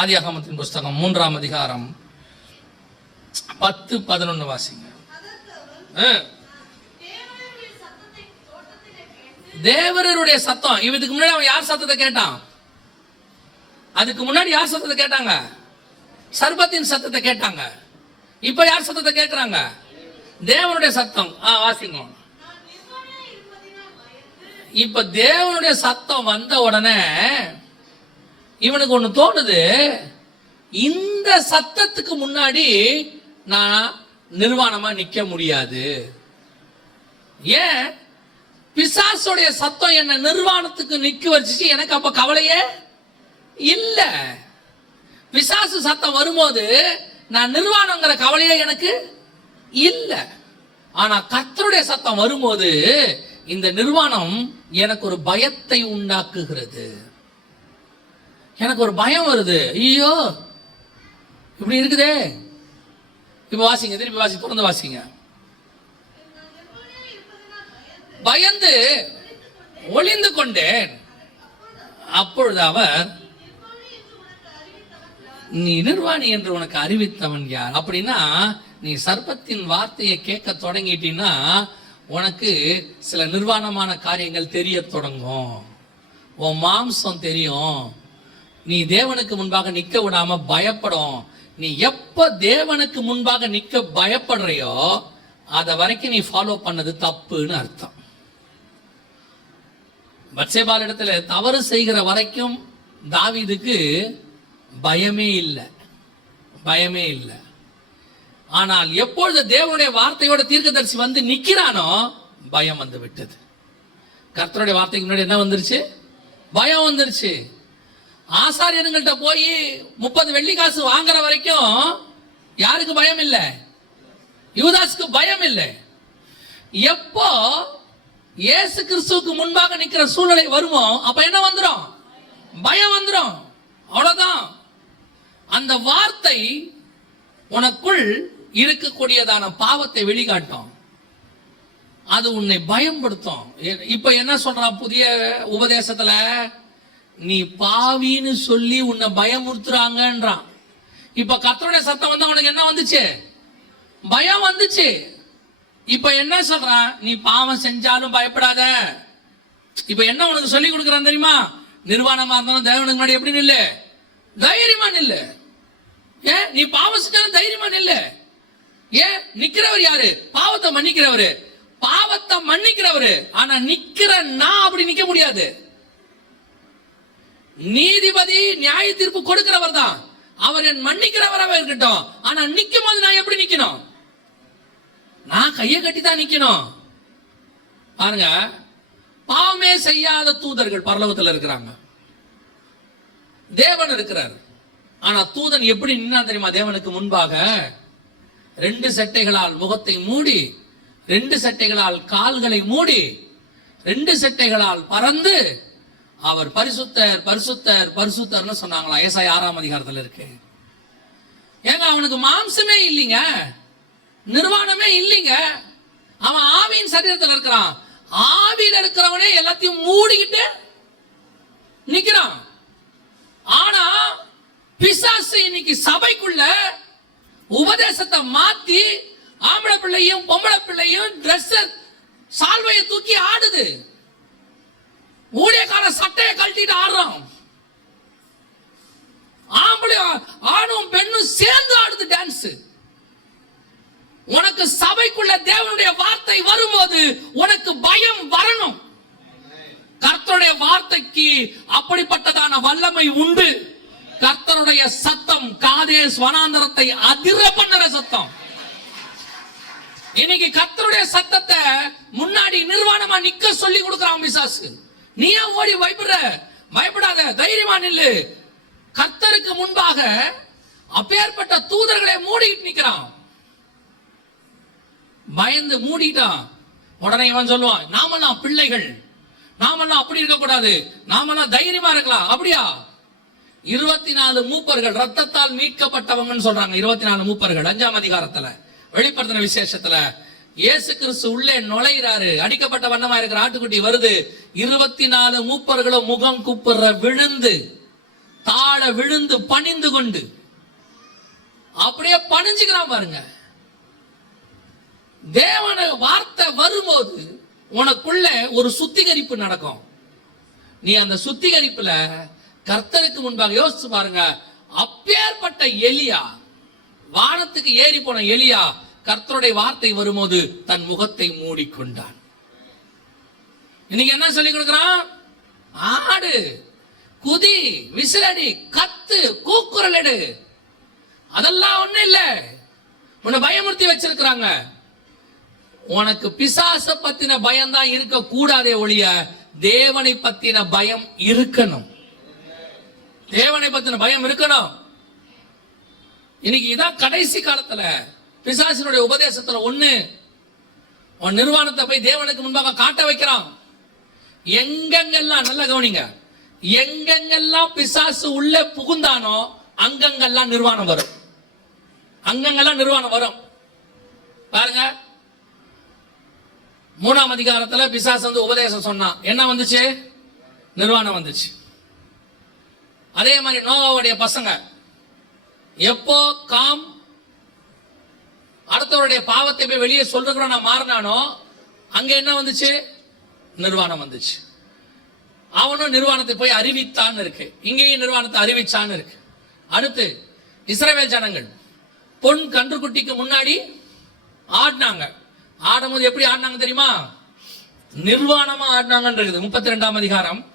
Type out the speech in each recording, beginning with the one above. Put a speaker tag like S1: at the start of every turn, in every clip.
S1: ஆதியாகமத்தின் புஸ்தகம் மூன்றாம் அதிகாரம். பத்து பதினொன்னு வாசிங்க. தேவரருடைய சத்தம். இதுக்கு முன்னாடி அவன் யார் சத்தத்தை கேட்டான்? அதுக்கு முன்னாடி யார் சத்தத்தை கேட்டாங்க? சர்பத்தின் சத்தத்தை கேட்டாங்க. இப்ப யார் சத்தத்தை கேட்கிறாங்க தேவனுடைய சத்தம். ஆ வாசிங்க. இப்ப தேவனுடைய சத்தம் வந்த உடனே இவனுக்கு ஒன்று தோணுது. இந்த சத்தத்துக்கு முன்னாடி நான் நிர்வாணமா நிக்க முடியாது. ஏன்? பிசாசுடைய சத்தம் என்ன நிர்வாணத்துக்கு நிக்க வச்சுச்சு. எனக்கு அப்ப கவலையே இல்ல. பிசாசு சத்தம் வரும்போது நான் நிர்வாணங்கிற கவலையே எனக்கு இல்ல. ஆனா கத்தருடைய சத்தம் வரும்போது இந்த நிர்வாணம் எனக்கு ஒரு பயத்தை உண்டாக்குகிறது. எனக்கு ஒரு பயம் வருது. ஐயோ இப்படி இருக்குதே. இப்ப வாசிங்க திருப்பி வாசி தொடர்ந்து வாசிங்க. பயந்து ஒளிந்து கொண்டேன். அப்பொழுது அவர் நீ நிர்வாணி என்று உனக்கு அறிவித்தவன் யார்? அப்படின்னா நீ சர்ப்பத்தின் வார்த்தையை கேட்க தொடங்கிட்டீன்னா உனக்கு சில நிர்வாணமான காரியங்கள் தெரிய தொடங்கும். உன் மாம்சம் தெரியும். நீ தேவனுக்கு முன்பாக நிக்க விடாம பயப்படும். நீ எப்ப தேவனுக்கு முன்பாக நிக்க பயப்படுறியோ அத வரைக்கும் நீ ஃபாலோ பண்ணது தப்புன்னு அர்த்தம். பட்சேபால் இடத்துல தவறு செய்கிற வரைக்கும் தாவிதுக்கு பயமே இல்லை. பயமே இல்லை. ஆனால் எப்பொழுது தேவனுடைய வார்த்தையோட தீர்க்கதரிசி வந்து நிக்கிறானோ பயம் வந்து விட்டது. கர்த்தருடைய வார்த்தைக்கு முன்னாடி என்ன வந்துருச்சு? பயம் வந்துருச்சு. ஆசாரியனுங்கள்ட்ட போய் முப்பது வெள்ளி காசு வாங்குற வரைக்கும் யாருக்கு பயம் இல்லை? யுவதாஸுக்கு பயம் இல்லை. எப்போ இயேசு கிறிஸ்துவுக்கு முன்பாக நிற்கிற சூழ்நிலை வருமோ அப்ப என்ன வந்துடும் பயம் வந்துடும் அவ்வளவுதான். அந்த வார்த்தை உனக்குள் இருக்கக்கூடியதான பாவத்தை வெளிக்காட்டும். அது உன்னை பயன்படுத்தும். இப்ப என்ன சொல்றான் புதிய உபதேசத்துல? நீ பாவின்னு சொல்லி உன்னை பயமுறுத்துறாங்கன்றான். இப்ப கத்தருடைய சத்தம் வந்து அவனுக்கு என்ன வந்துச்சு? பயம் வந்துச்சு. இப்ப என்ன சொல்றான்? நீ பாவம் செஞ்சாலும் பயப்படாத. இப்ப என்ன உனக்கு சொல்லி கொடுக்குறான் தெரியுமா? நிர்வாணமா இருந்தாலும் தேவனுக்கு முன்னாடி எப்படி நில்லு? தைரியமா நில்லு. ஏன்? நீ பாவம் செஞ்சாலும் தைரியமா நில்லு. ஏன்? நிக்கிறவர் யாரு? பாவத்தை மன்னிக்கிறவரு. பாவத்தை மன்னிக்கிறவரு. ஆனா நிக்கிற நான் அப்படி நிக்க முடியாது. நீதிபதி நியாய தீர்ப்பு கொடுக்கிறவர் தான். அவர் என் மன்னிக்கிறவராக இருக்கட்டும். ஆனா நிக்கும் போது நான் எப்படி நிக்கணும்? நான் கையை கட்டி தான் நிக்கணும். பாருங்க பாவமே செய்யாத தூதர்கள் பரலோகத்துல இருக்கிறாங்க. தேவன் இருக்கிறார். ஆனா தூதன் எப்படி நின்னா தெரியுமா? தேவனுக்கு முன்பாக ரெண்டு சட்டைகளால் முகத்தை மூடி ரெண்டு சட்டைகளால் கால்களை மூடி ரெண்டு சட்டைகளால் பறந்து அவர் பரிசுத்தர் பரிசுத்தர் பரிசுத்தர்னு சொன்னாங்களா? ஏசாய் ஆறாம் அதிகாரத்தில் இருக்கு. ஏங்க அவனுக்கு மாம்சமே இல்லைங்க. நிர்வாணமே இல்லைங்க. அவன் ஆவியின் சரீரத்தில் இருக்கிறான். ஆவியில இருக்கிறவனே எல்லாத்தையும் மூடிக்கிட்டு நிக்கிறான். ஆனா பிசாசு இன்னைக்கு சபைக்குள்ள உபதேசத்தை மாத்தி ஆம்பளை பிள்ளையும் பொம்பளை பிள்ளையும் Dress சால்வையை தூக்கி ஆடுது. ஊழிய சட்டையை கழட்டிட்டு ஆடுறான் ஆம்பளை ஆணும் பெண்ணும் சேர்ந்து ஆடுது டான்ஸ் உனக்கு சபைக்குள்ள தேவனுடைய வார்த்தை வரும்போது உனக்கு பயம் வரணும். கர்த்தருடைய வார்த்தைக்கு அப்படிப்பட்டதான வல்லமை உண்டு. கர்த்தருடைய சத்தம் காதேஸ் வனாந்தரத்தை அதிர பண்ணுற சத்தம். இன்னைக்கு கர்த்தருடைய சத்தத்தை முன்னாடி நிர்வாணமா நிக்க சொல்லி கொடுக்கிறான் பிசாசு. நீ ஏன் ஓடி பயப்படுற? பயப்படாத தைரியமா நில்லு. கத்தருக்கு முன்பாக அப்பேற்பட்ட தூதர்களை மூடிட்டு நிக்கிறான். பயந்து மூடிட்டான். உடனே இவன் சொல்லுவான் நாமெல்லாம் பிள்ளைகள். நாமெல்லாம் அப்படி இருக்கக்கூடாது. நாமெல்லாம் தைரியமா இருக்கலாம். அப்படியா? இருபத்தி நாலு மூப்பர்கள் ரத்தத்தால் மீட்கப்பட்டவங்கன்னு சொல்றாங்க. இருபத்தி நாலு மூப்பர்கள் அஞ்சாம் அதிகாரத்துல வெளிப்படுத்தின விசேஷத்துல. இயேசு கிறிஸ்து உள்ளே நுழைகிறாரு அடிக்கப்பட்ட வண்ணமா இருக்கிற ஆட்டுக்குட்டி வருது. இருபத்தி நாலு மூப்பர்களும் முகம் குப்புற விழுந்து தாழ விழுந்து பணிந்து கொண்டு அப்படியே பணிஞ்சுக்கிறான் பாருங்க. தேவன வார்த்தை வரும்போது உனக்குள்ள ஒரு சுத்திகரிப்பு நடக்கும். நீ அந்த சுத்திகரிப்புல கர்த்தருக்கு முன்பாக யோசிச்சு பாருங்க. அப்பேற்பட்ட எலியா வானத்துக்கு ஏறி போன எலியா கர்த்தருடைய வார்த்தை வரும்போது தன் முகத்தை மூடிக்கொண்டான். இன்னைக்கு என்ன சொல்லி கொடுக்கிறான்? ஆடு குதி விசிலடி கத்து கூக்குரல் எடு. அதெல்லாம் ஒண்ணு இல்ல. உன்னை பயமுறுத்தி வச்சிருக்கிறாங்க. உனக்கு பிசாச பத்தின பயம் தான் இருக்க கூடாதே ஒழிய தேவனை பத்தின பயம் இருக்கணும். தேவனை பத்தின பயம் இருக்கணும். இன்னைக்கு இதான் கடைசி காலத்துல பிசாசினுடைய உபதேசத்துல ஒன்று உன் நிர்வாணத்தை போய் தேவனுக்கு முன்பாக காட்ட வைக்கிறான். எங்கெங்கெல்லாம் நல்ல கவனிங்க. எங்கெங்கெல்லாம் பிசாசு உள்ள புகுந்தானோ அங்கங்கெல்லாம் நிர்வாணம் வரும். அங்கங்கெல்லாம் நிர்வாணம் வரும். பாருங்க. மூணாம் அதிகாரத்தில் பிசாசு வந்து உபதேசம் சொன்னான். என்ன வந்துச்சு? நிர்வாணம் வந்துச்சு. அதே மாதிரி நோவாவுடைய பசங்க எப்போ காம் அடுத்தவருடைய பாவத்தை போய் வெளியே சொல்றதுக்கு நான் மாறினானோ அங்க என்ன வந்துச்சு? நிர்வாணம் வந்துச்சு. அவனும் நிர்வாணத்தை போய் அறிவித்தான்னு இருக்கு. இங்கேயும் நிர்வாணத்தை அறிவிச்சான்னு இருக்கு. அடுத்து இஸ்ரவேல் ஜனங்கள். பொன் கன்றுக்குட்டிக்கு முன்னாடி ஆடினாங்க. ஆடும்போது எப்படி ஆடினாங்க தெரியுமா? நிர்வாணமா ஆடினாங்கன்றது. முப்பத்தி ரெண்டாம் அதிகாரம்.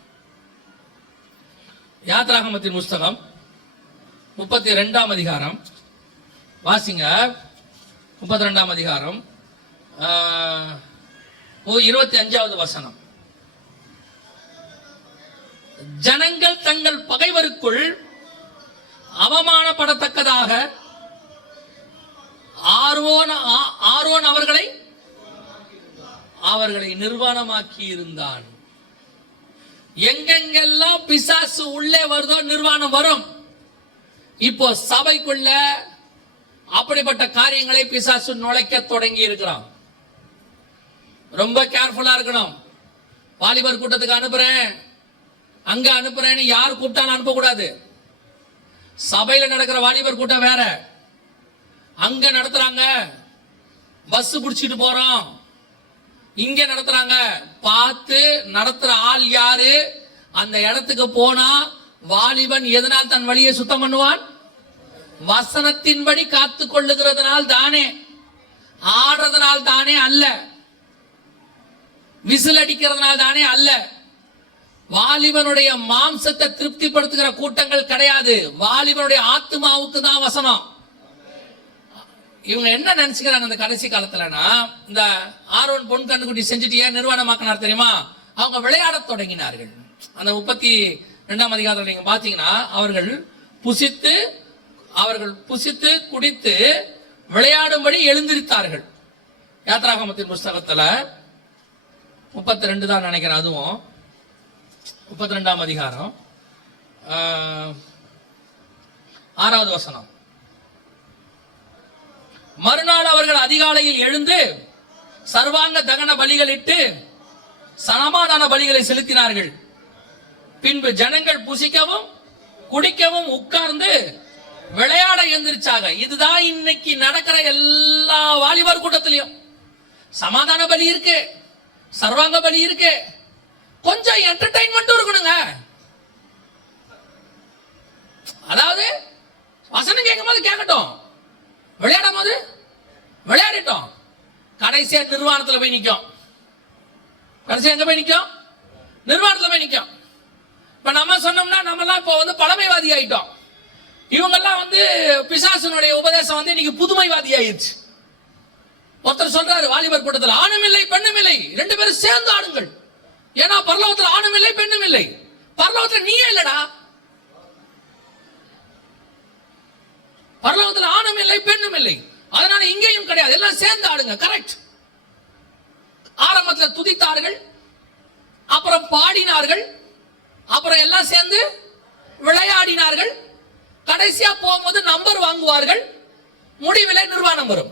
S1: யாத்ராகமத்தின் புஸ்தகம். முப்பத்தி ரெண்டாம் அதிகாரம். வாசிங்க. முப்பத்தி ரெண்டாம் அதிகாரம் இருபத்தி அஞ்சாவது வசனம். ஜனங்கள் தங்கள் பகைவருக்குள் அவமானப்படத்தக்கதாக ஆர்வோன் ஆர்வோன் அவர்களை அவர்களை நிர்வாணமாக்கி இருந்தான் எங்கெங்கெல்லாம் பிசாசு உள்ளே வருதோ நிர்வாணம் வரும். இப்போ சபைக்குள்ள அப்படிப்பட்ட காரியங்களை பிசாசு நுழைக்க தொடங்கி இருக்கிறான். ரொம்ப கேர்ஃபுல்லா இருக்கணும். வாலிபர் கூட்டத்துக்கு அனுப்புறேன். அங்க அனுப்புறேன்னு யார் கூப்பிட்டாலும் அனுப்பக்கூடாது. சபையில நடக்கிற வாலிபர் கூட்டம் வேற. அங்க நடத்துறாங்க. பஸ் பிடிச்சிட்டு போறோம். இங்க நடத்துறாங்க. பார்த்து நடத்துற ஆள் யாரு? அந்த இடத்துக்கு போனா வாலிபன் எதனால் தன் வழியை சுத்தம் பண்ணுவான்? வசனத்தின்படி காத்து கொள்ளுகிறதுனால் தானே ஆடுறதுனால் தானே அல்ல விசில் அடிக்கிறதுனால் தானே அல்ல. வாலிபனுடைய மாம்சத்தை திருப்திப்படுத்துகிற கூட்டங்கள் கிடையாது. வாலிபனுடைய ஆத்மாவுக்கு தான் வசனம். இவங்க என்ன நினைச்சுக்கிறாங்க இந்த கடைசி காலத்துலனா இந்த ஆரோன் பொன் கண்டுக்குட்டி செஞ்சுட்டு ஏன் நிர்வாணமாக்கினார் தெரியுமா? அவங்க விளையாடத் தொடங்கினார்கள். அந்த முப்பத்தி ரெண்டாம் அதிகாரத்தில் நீங்க பாத்தீங்கன்னா அவர்கள் புசித்து அவர்கள் புசித்து குடித்து விளையாடும்படி எழுந்திருத்தார்கள். யாத்ராகமத்தின் புஸ்தகத்துல முப்பத்தி ரெண்டு தான் நினைக்கிறேன் அதுவும். முப்பத்தி ரெண்டாம் அதிகாரம். ஆஹ், ஆறாவது வசனம். மறுநாள் அவர்கள் அதிகாலையில் எழுந்து சர்வாங்க தகன பலிகளிட்டு சமாதான பலிகளை செலுத்தினார்கள். பின்பு ஜனங்கள் புசிக்கவும் குடிக்கவும் உட்கார்ந்து விளையாட எந்திரிச்சாங்க. இதுதான் இன்னைக்கு நடக்கிற எல்லா வாலிபர் கூட்டத்திலையும். சமாதான பலி இருக்கு. சர்வாங்க பலி இருக்கு. கொஞ்சம் என்டர்டைன்மெண்ட்டும் இருக்கணுங்க. அதாவது வசனம் கேட்கும் போது கேட்கட்டும். விளையாடும் போது விளையாடிட்டோம். கடைசியா நிர்வாணத்துல போய் நிக்கும். கடைசியா எங்க போய் நிக்கும்? நிர்வாணத்துல போய் நிக்கும். இப்ப நம்ம சொன்னோம்னா நம்மலாம் இப்போ வந்து பழமைவாதி ஆயிட்டோம். இவங்கெல்லாம் வந்து பிசாசனுடைய உபதேசம் வந்து இன்னைக்கு புதுமைவாதி ஆயிடுச்சு ஒருத்தர் சொல்றாரு வாலிபர் கூட்டத்தில் ஆணும் இல்லை பெண்ணும் இல்லை. ரெண்டு பேரும் சேர்ந்து ஆடுங்கள். ஏன்னா பரலோகத்தில் ஆணும் இல்லை பெண்ணும் இல்லை. பரலோகத்தில் நீயே இல்லடா. பரலோகத்தில் ஆணும் இல்லை பெண்ணும் இல்லை. அதனால இங்கேயும் கிடையாது. எல்லாம் சேர்ந்து ஆடுங்க. கரெக்ட் ஆரம்பத்தில் துதித்தார்கள் அப்புறம் பாடினார்கள் அப்புறம் எல்லாம் சேர்ந்து விளையாடினார்கள். கடைசியா போகும்போது நம்பர் வாங்குவார்கள். முடிவில் நிர்வாணம் வரும்.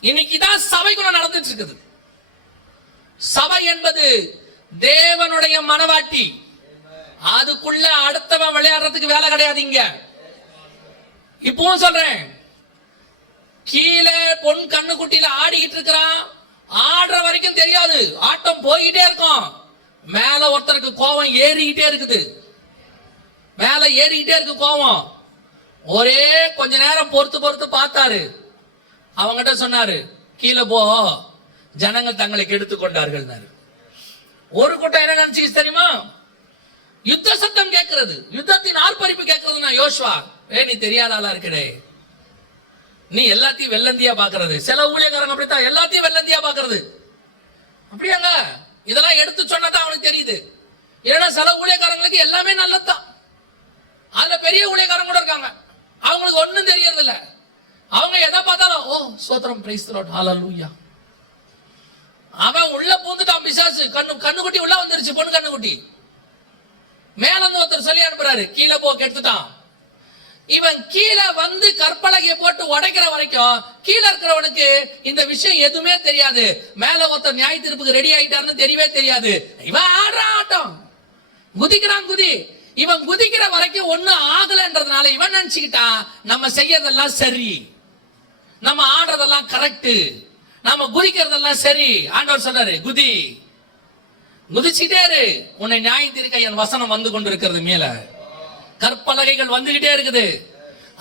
S1: இன்னைக்கு தான் சபைக்குள்ள நடந்துட்டு இருக்குது சபை என்பது தேவனுடைய மனவாட்டி. அதுக்குள்ள அடுத்தவன் விளையாடுறதுக்கு வேலை கிடையாது இங்க. இப்பவும் சொல்றேன். கீழே பொன் கண்ணுக்குட்டியில ஆடிக்கிட்டு இருக்கிறான். ஆடுற வரைக்கும் தெரியாது. ஆட்டம் போய்கிட்டே இருக்கும். மேல ஒருத்தருக்கு கோவம் ஏறிக்கிட்டே இருக்குது. மேல ஏறிக்கிட்டே இருக்கு கோவம். ஒரே கொஞ்ச நேரம் பொறுத்து பொறுத்து பார்த்தாரு. அவங்கிட்ட சொன்னாரு கீழே போ. ஜனங்கள் தங்களை கெடுத்து கொண்டார்கள் ஒரு கூட்டம் என்ன நினைச்சு தெரியுமா? யுத்த சத்தம் கேட்கிறது. யுத்தத்தின் ஆர்ப்பரிப்பு கேட்கறது நான் யோசுவா ஏ நீ தெரியாத ஆளா இருக்கடே. நீ எல்லாத்தையும் வெள்ளந்தியா பாக்குறது. சில ஊழியக்காரங்க அப்படித்தான் எல்லாத்தையும் வெள்ளந்தியா பாக்குறது. அப்படியாங்க? இதெல்லாம் எடுத்து சொன்னதான் அவனுக்கு தெரியுது. ஏன்னா சில ஊழியக்காரங்களுக்கு எல்லாமே நல்லதான் அதுல பெரிய ஊழியக்காரங்க கூட இருக்காங்க. அவங்களுக்கு ஒண்ணும் தெரியறது இல்ல அவங்க எதை பார்த்தாலும் ஓ சோத்திரம் பிரைஸ் ஹalleluya அவன் உள்ள பூந்துட்டான் பிசாசு. கண்ணு கண்ணுக்குட்டி உள்ள வந்துருச்சு பொண்ணு கண்ணுக்குட்டி. மேல இருந்து ஒருத்தர் சொல்லி அனுப்புறாரு. கீழே போ கெடுத்துட்டான். இவன் கீழே வந்து கற்பலகையை போட்டு உடைக்கிற வரைக்கும் கீழே இருக்கிறவனுக்கு இந்த விஷயம் எதுவுமே தெரியாது. மேல ஒருத்தர் நியாய தீர்ப்புக்கு ரெடி ஆயிட்டாருன்னு தெரியவே தெரியாது. இவன் ஆடுறான் ஆட்டம். குதிக்கிறான் குதி. இவன் குதிக்கிற வரைக்கும் ஒன்னும் ஆகலன்றதுனால இவன் நினைச்சுக்கிட்டான் நம்ம செய்யறதெல்லாம் சரி. நம்ம ஆடுறதெல்லாம் கரெக்ட் நாம குதிக்கிறதெல்லாம் சரி. ஆண்டவர் சொல்றாரு குதி. குதிச்சுட்டே இரு. உன்னை நியாய தீர்க்க என் வசனம் வந்து கொண்டிருக்கிறது மேல. கற்பலகைகள் வந்துகிட்டே இருக்குது.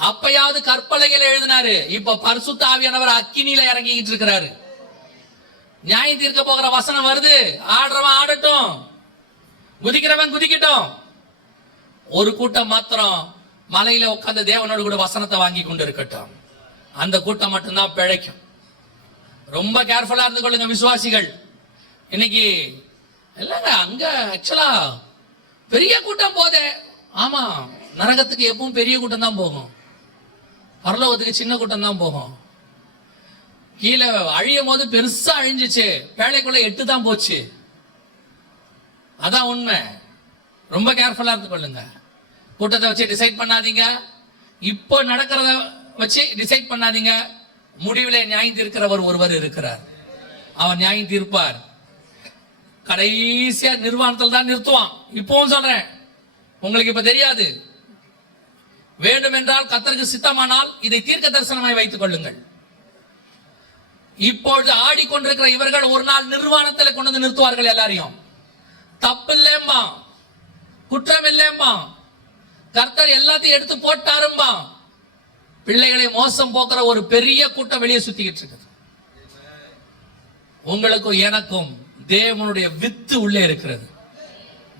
S1: அப்பயாவது கற்பலகையில எழுதினாரு. இப்ப பரிசுத்த ஆவியானவர் அக்கினியில இறங்கிக்கிட்டு இருக்கிறாரு. நியாயம் தீர்க்க போகிற வசனம் வருது. ஆடுறவன் ஆடட்டும். குதிக்கிறவன் குதிக்கட்டும். ஒரு கூட்டம் மாத்திரம் மலையில உட்காந்து தேவனோடு கூட வசனத்தை வாங்கி கொண்டு இருக்கட்டும் அந்த கூட்டம் மட்டும்தான் பிழைக்கும். ரொம்ப கேர்ஃபுல்லா இருந்து கொள்ளுங்க விசுவாசிகள். இன்னைக்கு இல்லைங்க அங்க ஆக்சுவலா பெரிய கூட்டம் போதே ஆமா நரகத்துக்கு எப்பவும் பெரிய கூட்டம் தான் போகும். பரலோகத்துக்கு சின்ன கூட்டம் தான் போகும். கீழே அழியும் போது பெருசா அழிஞ்சிச்சு. பேழைக்குள்ள எட்டு தான் போச்சு. அதான் உண்மை. ரொம்ப கேர்ஃபுல்லா இருந்து கொள்ளுங்க. கூட்டத்தை வச்சு டிசைட் பண்ணாதீங்க. இப்போ நடக்கிறத வச்சு டிசைட் பண்ணாதீங்க. முடிவில் நியாயம் தீர்க்கிறவர் ஒருவர் இருக்கிறார். அவர் நியாயம் தீர்ப்பார். கடைசியா நிர்வாணத்தில் தான் நிறுத்துவான். இப்பவும் சொல்றேன். உங்களுக்கு இப்ப தெரியாது. வேண்டும் என்றால் கத்தருக்கு சித்தமானால் இதை தீர்க்க தரிசனமாய் வைத்துக் கொள்ளுங்கள். இப்பொழுது ஆடிக்கொண்டிருக்கிற இவர்கள் ஒரு நாள் நிர்வாணத்தில் கொண்டு வந்து நிறுத்துவார்கள் எல்லாரையும். தப்பு இல்லேம்பா குற்றம் இல்லேம்பா கர்த்தர் எல்லாத்தையும் எடுத்து போட்டாரும்பா. பிள்ளைகளை மோசம் போக்குற ஒரு பெரிய கூட்டம் வெளியே சுத்திக்கிட்டு இருக்குது. உங்களுக்கும் எனக்கும் தேவனுடைய வித்து உள்ளே இருக்கிறது.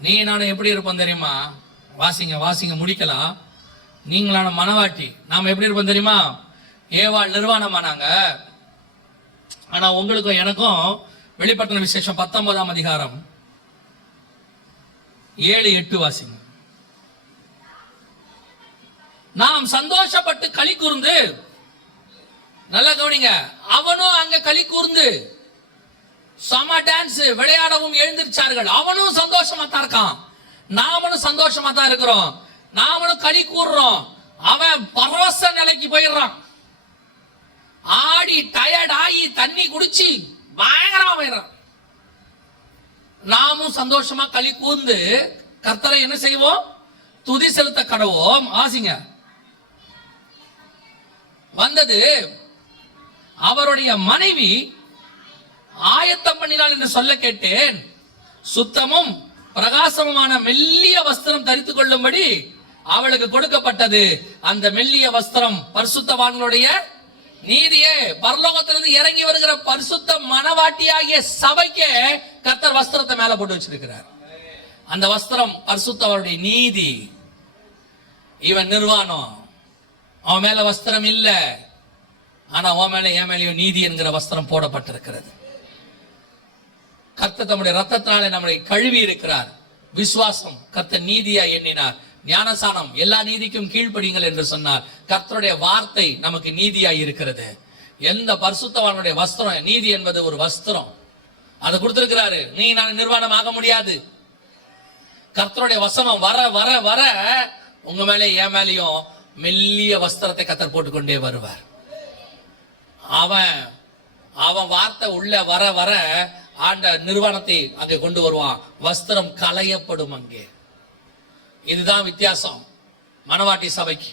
S1: நீ நானும் எப்படி இருப்போம் தெரியுமா? வாசிங்க வாசிங்க முடிக்கலாம். நீங்களான மனவாட்டி நாம எப்படி இருப்போம் தெரியுமா? ஏவாள் நிர்வாணமானாங்க. ஆனா உங்களுக்கும் எனக்கும் வெளிப்பட்டன விசேஷம் பத்தொன்பதாம் அதிகாரம். ஏழு எட்டு வாசிங்க. நாம் சந்தோஷப்பட்டு களி கூர்ந்து. நல்லா கவனிங்க. அவனும் அங்க களி கூர்ந்து. சம டான்ஸ் விளையாடவும் எழுந்திருச்சார்கள். அவனும் சந்தோஷமா தான் இருக்கான். நாமளும் சந்தோஷமா தான் இருக்கிறோம். நாமளும் களி கூறுறோம் அவன் பரவச நிலைக்கு போயிடுறான். ஆடி டயர்ட் ஆகி தண்ணி குடிச்சு பயங்கரமா போயிடுறான். நாமும் சந்தோஷமா களி கூர்ந்து கர்த்தரை என்ன செய்வோம்? துதி செலுத்த கடவோம். ஆசிங்க. வந்தது அவருடைய மனைவி ஆயத்தம் பண்ணினாள் என்று சொல்ல கேட்டேன். சுத்தமும் பிரகாசமுமான மெல்லிய வஸ்திரம் தரித்துக் கொள்ளும்படி அவளுக்கு கொடுக்கப்பட்டது. அந்த மெல்லிய வஸ்திரம் பரிசுத்தவான்களுடைய நீதியே. பரலோகத்திலிருந்து இறங்கி வருகிற பரிசுத்த மனவாட்டியாகிய சபைக்கே கர்த்தர் வஸ்திரத்தை மேல போட்டு வச்சிருக்கிறார். அந்த வஸ்திரம் பரிசுத்தவருடைய நீதி. இவன் நிர்வாணம். அவன் மேல வஸ்திரம் இல்ல. ஆனா உன் மேல என் மேலேயும் நீதி என்கிற வஸ்திரம் போடப்பட்டிருக்கிறது. கர்த்த தம்முடைய ரத்தத்தினாலே நம்மளை கழுவி இருக்கிறார். விசுவாசம் கர்த்த நீதியா எண்ணினார். ஞானசானம் எல்லா நீதிக்கும் கீழ்ப்படிங்கள் என்று சொன்னார். கர்த்தருடைய வார்த்தை நமக்கு நீதியா இருக்கிறது. எந்த பரிசுத்தவானுடைய வஸ்திரம் நீதி என்பது ஒரு வஸ்திரம். அதை கொடுத்திருக்கிறாரு. நீ நான் நிர்வாணம் ஆக முடியாது. கர்த்தருடைய வசனம் வர வர வர உங்க மேலே என் மேலேயும் மெல்லிய வஸ்திரத்தை கத்தர் போட்டுக்கொண்டே வருவார். அவன் அவன் வார்த்தை உள்ள வர வர ஆண்ட நிறுவனத்தை அங்கே கொண்டு வருவான். வஸ்திரம் களையப்படும் அங்கே. இதுதான் வித்தியாசம் மணவாட்டி சபைக்கு.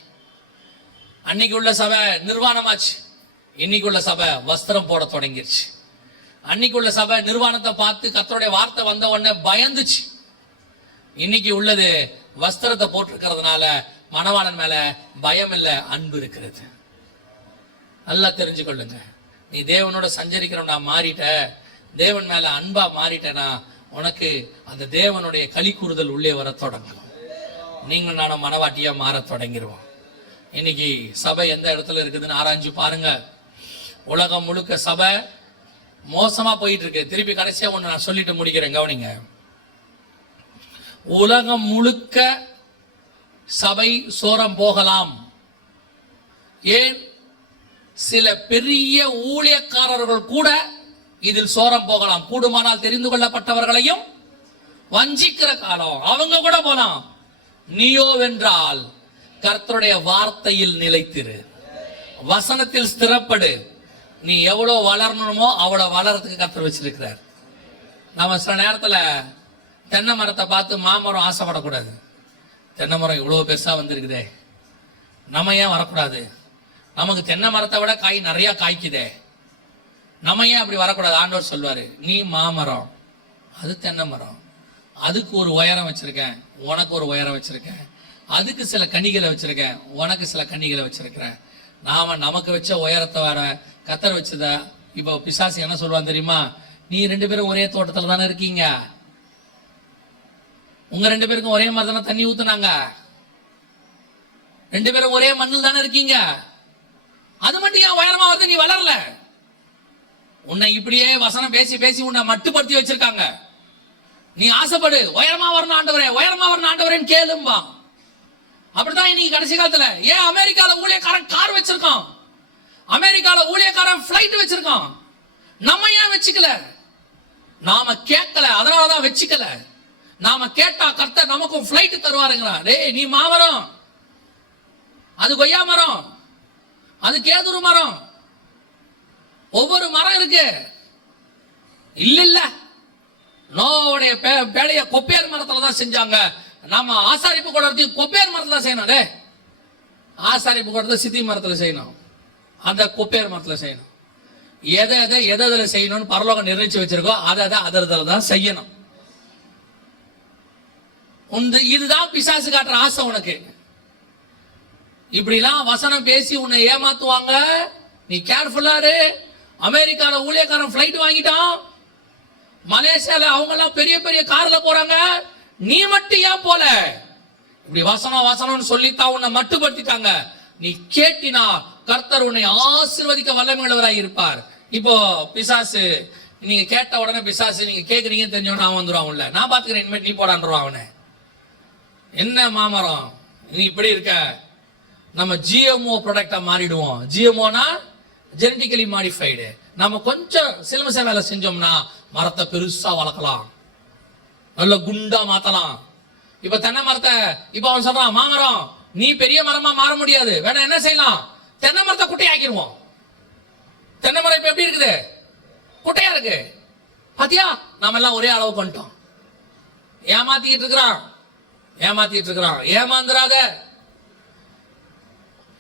S1: அன்னைக்கு உள்ள சபை நிர்வாணமாச்சு. இன்னைக்கு உள்ள சபை வஸ்திரம் போட தொடங்கிருச்சு. அன்னைக்கு உள்ள சபை நிர்வாணத்தை பார்த்து கத்தருடைய வார்த்தை வந்த உடனே பயந்துச்சு. இன்னைக்கு உள்ளது வஸ்திரத்தை போட்டிருக்கிறதுனால மணவாளன் மேல பயம் இல்ல அன்பு இருக்கிறது. நல்லா தெரிஞ்சுக்கொள்ளுங்க. நீ தேவனோட சஞ்சரிக்கிறவனா மாறிட்ட தேவன் மேல அன்பா மாறிட்டனா உனக்கு அந்த தேவனுடைய களி கூறுதல் உள்ளே வர தொடங்கும். நீங்கள் நானும் மனவாட்டியா மாறத் தொடங்கிடுவோம் இன்னைக்கு சபை எந்த இடத்துல இருக்குதுன்னு ஆராய்ஞ்சு பாருங்க. உலகம் முழுக்க சபை மோசமா போயிட்டு இருக்கு திருப்பி கடைசியா ஒண்ணு நான் சொல்லிட்டு முடிக்கிறேன் கவனிங்க. உலகம் முழுக்க சபை சோரம் போகலாம். ஏன்? சில பெரிய ஊழியக்காரர்கள் கூட இதில் சோரம் போகலாம். கூடுமானால் தெரிந்து கொள்ளப்பட்டவர்களையும் வஞ்சிக்கிற காலம். அவங்க கூட போலாம். நீயோ வென்றால் கர்த்தருடைய வார்த்தையில் நிலைத்திரு. வசனத்தில் ஸ்திரப்படு. நீ எவ்வளோ வளரணுமோ அவ்வளோ வளரத்துக்கு கர்த்தர் வச்சிருக்கிறார். நம்ம சில நேரத்தில் தென்னை மரத்தை பார்த்து மாமரம் ஆசைப்படக்கூடாது. தென்னை மரம் இவ்வளோ பெருசாக வந்திருக்குதே. நம்ம ஏன் வரக்கூடாது? நமக்கு தென்னை மரத்தை விட காய் நிறையா காய்க்குதே. நம்ம ஏன் அப்படி வரக்கூடாது? ஆண்டவர் சொல்வார் நீ மாமரம் அது தென்னை மரம். அதுக்கு ஒரு உயரம் வச்சுருக்கேன் உனக்கு ஒரு உயரம் வச்சுருக்கேன். அதுக்கு சில கனிகளை வச்சுருக்கேன் உனக்கு சில கனிகளை வச்சுருக்கிறேன். நாம் நமக்கு வச்ச உயரத்தை வேற கத்தர் வச்சதா? இப்போ பிசாசு என்ன சொல்லுவான் தெரியுமா? நீ ரெண்டு பேரும் ஒரே தோட்டத்தில் தானே இருக்கீங்க. உங்க ரெண்டு பேருக்கும் ஒரே மாதிரி தானே தண்ணி ஊத்துனாங்க? ரெண்டு பேரும் ஒரே மண்ணில் தானே இருக்கீங்க? அது மட்டும் ஏன் உயரமா வருது? நீ வளரல. உன்னை இப்படியே வசனம் பேசி பேசி உன்னை மட்டுப்படுத்தி வச்சிருக்காங்க. நீ ஆசைப்படு உயரமா வரணும் ஆண்டவரே உயரமா வரணும் ஆண்டவரேன்னு கேளும்பா அப்படிதான் இன்னைக்கு கடைசி காலத்துல. ஏன் அமெரிக்கால ஊழியக்காரன் கார் வச்சிருக்கான்? அமெரிக்கால ஊழியக்காரன் பிளைட் வச்சிருக்கான். நம்ம ஏன் வச்சுக்கல? நாம கேட்கல அதனாலதான் வச்சுக்கல. நாம கேட்டா கர்த்தர் நமக்கும் ஃபிளைட் தருவாருங்கிறான் டேய் நீ மாமரம். அது கொய்யா மரம். அது கேதுரு மரம். ஒவ்வொரு மரம் இருக்கு. இல்ல இல்ல நோவுடைய பே- பேழைய கொப்பேர் மரத்துல தான் செஞ்சாங்க. நாம ஆசாரிப்பு கூடத்தையும் கொப்பேர் மரத்துல செய்யணும். டே ஆசாரிப்பு கூடத்தை சித்தி மரத்துல செய்யணும். அந்த கொப்பேர் மரத்துல செய்யணும். எதை எதை எதை எதில் செய்யணும்னு பரலோகம் நிர்ணயிச்சு வச்சிருக்கோ அதை அதை அதில் தான் செய்யணும். உன் இதுதான் பிசாசு காட்டுற ஆசை உனக்கு. இப்படிலாம் வசனம் பேசி உன்னை ஏமாத்துவாங்க. நீ கேர்ஃபுல்லா இரு. அமெரிக்கால ஊழியக்காரன் ஃப்ளைட் வாங்கிட்டான். மலேசியால அவங்க எல்லாம் பெரிய பெரிய கார்ல போறாங்க. நீ மட்டும் ஏன் போல? இப்படி வசனம் வசனம்னு சொல்லித்தான் உன்னை மட்டுப்படுத்திட்டாங்க. நீ கேட்டினா கர்த்தர் உன்னை ஆசீர்வதிக்க வல்லமையுள்ளவராய் இருப்பார். இப்போ பிசாசு நீங்க கேட்ட உடனே பிசாசு நீங்க கேக்குறீங்க தெரிஞ்ச நான் அவன் வந்துருவான் உள்ள. நான் பாத்துக்கிறேன் இனிமேல் நீ போடான்றான் அவனை. என்ன மாமரம்? நீ இப்படி இருக்க. நம்ம ஜிஎம்ஓ ப்ராடக்டா மாறிடுவோம். ஜிஎம்ஓனா ஜெனட்டிக்கலி மாடிஃபைடு நம்ம கொஞ்சம் சிலுமச வேலை செஞ்சோம்னா மரத்தை பெருசா வளர்க்கலாம். நல்ல குண்டா மாத்தலாம். இப்ப தென்னை மரத்தை இப்ப அவன் சொல்றான் மாமரம் நீ பெரிய மரமா மாற முடியாது. வேணா என்ன செய்யலாம்? தென்னை மரத்தை குட்டையாக்கிடுவோம் தென்னை மரம் இப்ப எப்படி இருக்குது? குட்டையா இருக்கு. பாத்தியா? நாம எல்லாம் ஒரே அளவு பண்ணிட்டோம். ஏமாத்திக்கிட்டு இருக்கிறான். ஏமாத்திட்டு இருக்கிறான். ஏமாந்துராத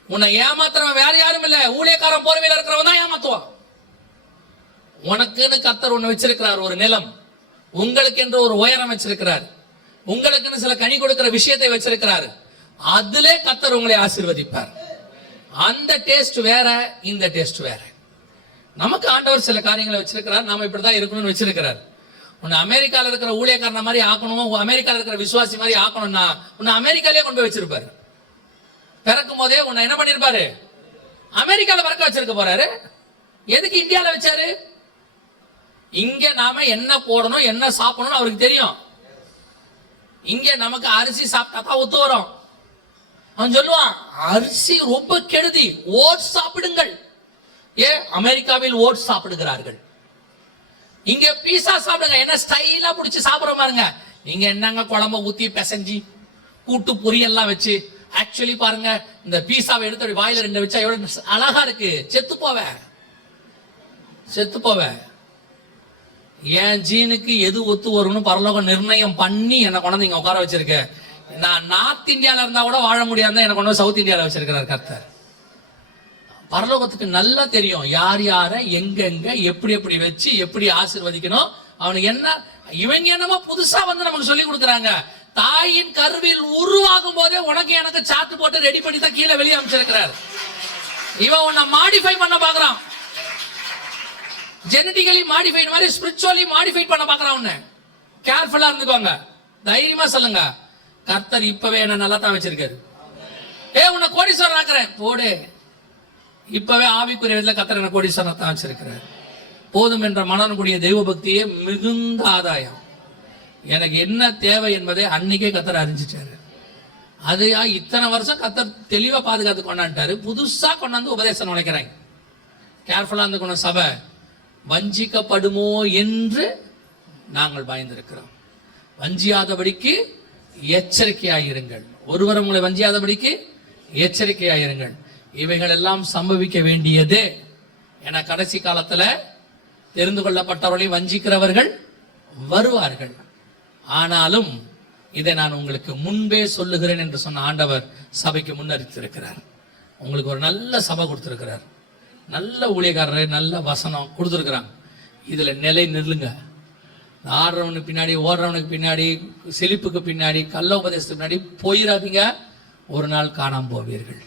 S1: உன்னை ஏமாத்துறவன் வேற யாரும் இல்ல. ஊழியக்காரன் போர்வையில இருக்கிறவன் தான் ஏமாத்துவான். உனக்குன்னு கத்தர் ஒண்ணு வச்சிருக்கிறார் ஒரு நிலம். உங்களுக்கு என்று ஒரு உயரம் வச்சிருக்கிறார். உங்களுக்குன்னு சில கனி கொடுக்கிற விஷயத்தை வச்சிருக்கிறார். அதிலே கத்தர் உங்களை ஆசீர்வதிப்பார். அந்த டேஸ்ட் வேற இந்த டேஸ்ட் வேற. நமக்கு ஆண்டவர் சில காரியங்களை வச்சிருக்கிறார். நாம இப்படிதான் இருக்கணும்னு வச்சிருக்கிறார். உன்னை அமெரிக்கால இருக்கிற ஊழியக்காரன மாதிரி ஆக்கணும் அமெரிக்கால இருக்கிற விசுவாசி மாதிரி ஆக்கணும்னா உன்னை அமெரிக்காலே கொண்டு போய் வச்சிருப்பாரு. பிறக்கும் போதே உன்னை என்ன பண்ணிருப்பாரு? அமெரிக்கால பிறக்க வச்சிருக்க போறாரு. எதுக்கு இந்தியால வச்சாரு? இங்க நாம என்ன போடணும் என்ன சாப்பிடணும் அவருக்கு தெரியும். இங்க நமக்கு அரிசி சாப்பிட்டா தான் ஒத்து வரும். அவன் சொல்லுவான் அரிசி ரொம்ப கெடுதி ஓட்ஸ் சாப்பிடுங்கள். ஏ அமெரிக்காவில் ஓட்ஸ் சாப்பிடுகிறார்கள். இங்க பீஸா சாப்பிடுங்க. என்ன ஸ்டைலா பிடிச்சி சாப்பிட பாருங்க. நீங்க என்னங்க குழம்ப ஊத்தி பிசைஞ்சு கூட்டு பொரியெல்லாம் வச்சு ஆக்சுவலி பாருங்க இந்த பீஸாவை எடுத்து அப்படி வாயில ரெண்டு வச்சா எவ்வளவு அழகா இருக்கு. செத்து போவ. செத்து போவ. என் ஜீனுக்கு எது ஒத்து வரும்னு பரலோகம் நிர்ணயம் பண்ணி என்னை கொண்டாந்து இங்க உட்கார வச்சிருக்க. நான் நார்த் இந்தியால இருந்தா கூட வாழ முடியாதுன்னு எனக்கு கொண்டு சவுத் இந்தியால வச்சிருக்கிறார் கர்த்தர். பரலோகத்துக்கு நல்லா தெரியும் யார் யார எங்கெங்க எப்படி எப்படி வச்சு எப்படி ஆசீர்வதிக்கணும். அவனுக்கு என்ன இவங்க என்னமோ புதுசா வந்து நமக்கு சொல்லி கொடுக்குறாங்க. தாயின் கருவில் உருவாகும் போதே உனக்கு எனக்கு சாத்து போட்டு ரெடி பண்ணி தான் கீழே வெளியே அமைச்சிருக்கிறார். இவன் உன்னை மாடிஃபை பண்ண பாக்குறான் ஜெனட்டிக்கலி மாடிஃபைட் மாதிரி ஸ்பிரிச்சுவலி மாடிஃபைட் பண்ண பாக்குறான் உன்னை. கேர்ஃபுல்லா இருந்துக்கோங்க. தைரியமா சொல்லுங்க. கர்த்தர் இப்பவே என்ன நல்லா தான் வச்சிருக்காரு. ஏ உன்னை கோடீஸ்வரன் ஆக்குறேன். போடு. இப்பவே ஆவிக்குரிய விதத்தில் கர்த்தர் என்ன கோடீஸ்வரன் தான் வச்சிருக்கிறார் போதும் என்ற மனனுடைய தெய்வ பக்தியே மிகுந்த ஆதாயம். எனக்கு என்ன தேவை என்பதை அன்னைக்கே கத்தர் அறிஞ்சிட்டாரு. அது இத்தனை வருஷம் கத்தர் தெளிவாக பாதுகாத்து கொண்டாண்டாரு புதுசாக கொண்டாந்து உபதேசம் நுழைக்கிறாங்க கேர்ஃபுல்லா இருந்துக்கணும் சபை வஞ்சிக்கப்படுமோ என்று நாங்கள் பயந்திருக்கிறோம். வஞ்சியாதபடிக்கு எச்சரிக்கையாயிருங்கள். ஒருவர் உங்களை வஞ்சியாதபடிக்கு எச்சரிக்கையாயிருங்கள். இவைகள் எல்லாம் சம்பவிக்க வேண்டியது என கடைசி காலத்துல தெரிந்து கொள்ளப்பட்டவர்களை வஞ்சிக்கிறவர்கள் வருவார்கள். ஆனாலும் இதை நான் உங்களுக்கு முன்பே சொல்லுகிறேன் என்று சொன்ன ஆண்டவர் சபைக்கு முன்னறித்திருக்கிறார். உங்களுக்கு ஒரு நல்ல சபை கொடுத்திருக்கிறார். நல்ல ஊழியக்காரர் நல்ல வசனம் கொடுத்துருக்குறாங்க. இதில் நிலை நில்லுங்க. ஆடுறவனுக்கு பின்னாடி ஓடுறவனுக்கு பின்னாடி செழிப்புக்கு பின்னாடி கள்ள உபதேசத்துக்கு பின்னாடி போயிடாதீங்க ஒரு நாள் காணாம போவீர்கள்.